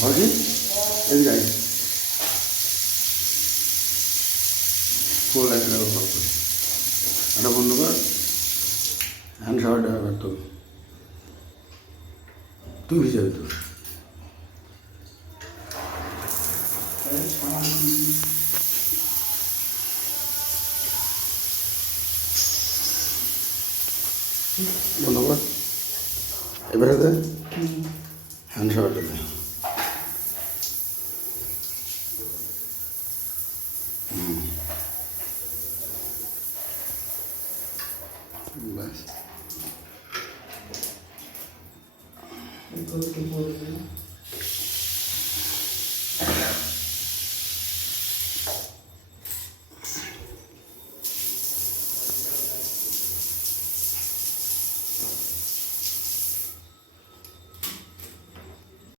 হয়নি এই যাই ফুল একটা বন্ধ কর হ্যান্ড শাওয়ারটা করতে হবে তুই ভিজাবি তো বন্ধ কর এবারে হ্যান্ড শাওয়ারটা দে